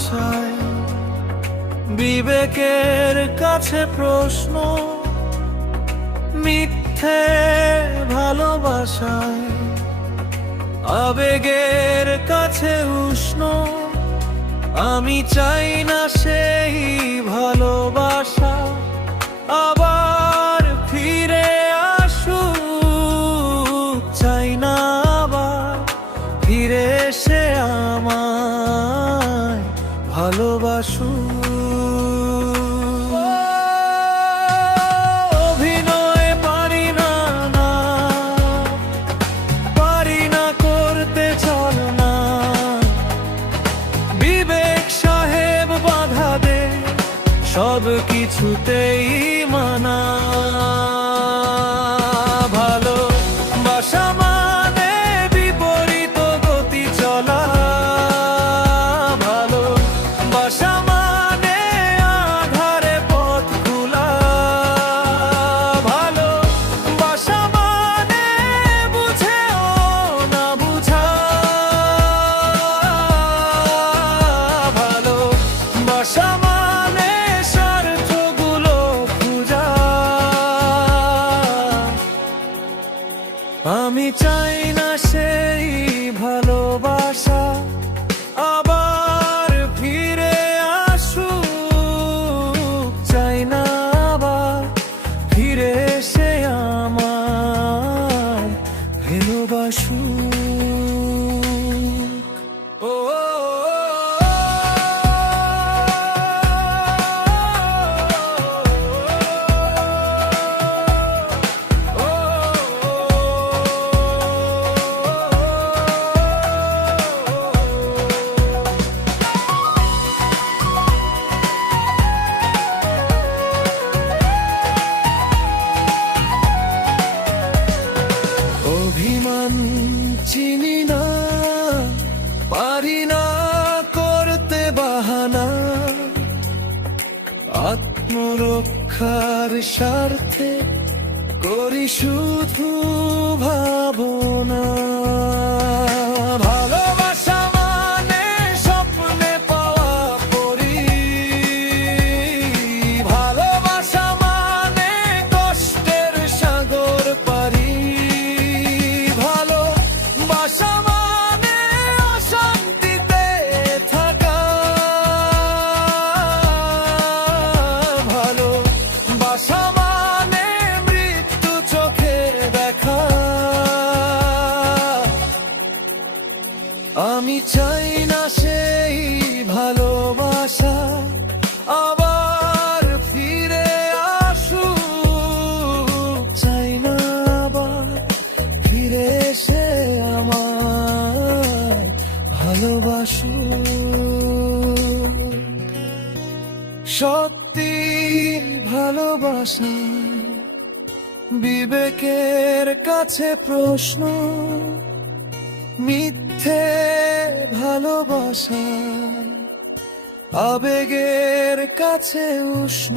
ভালোবাসায় বিবেকের কাছে প্রশ্ন, মিথ্যে ভালোবাসায় আবেগের কাছে উষ্ণ। আমি চাই না সেই ভালোবাসা আবার ফিরে আসুক, চাই না আবার ফিরে এসে আমায় ভালোবাসুক। অভিনয় পারি না, পারি না করতে ছলনা। বিবেক সাহেব বাধা দে, সব কিছুতেই মানা। ভালোবাসা মানে বিপরীত গতি চলা, ভালোবাসা মানে আধারে পথ খোলা, ভালোবাসা মানে বুঝেও না বুঝা, ভালোবাসা মানে স্বার্থগুলো খুঁজা। আমি চাই না সেই ভালোবাসা আবার ফিরে আসুক, চাই না আবার ফিরে এসে আমায় ভালোবাসুক। ও অভিমান চিনি না, পারি না করতে বাহানা। আত্মরক্ষার স্বার্থে করি শুধু ভাবনা। ভালোবাসা মানে স্বপ্নে পাওয়া পরি, ভালোবাসা মানে কষ্টের সাগর পারি, ভালোবাসা মানে অশান্তিতে থাকা, ভালোবাসা মানে মৃত্যু চোখে দেখা। আমি চাই না সেই ভালোবাসা আবার ফিরে আসুক, চাই না আবার ফিরে এসে আমায় ভালোবাসুক। সত্যি ভালোবাসা বিবেকের কাছে প্রশ্ন, মিথ্যে ভালোবাসা আবেগের কাছে উষ্ণ।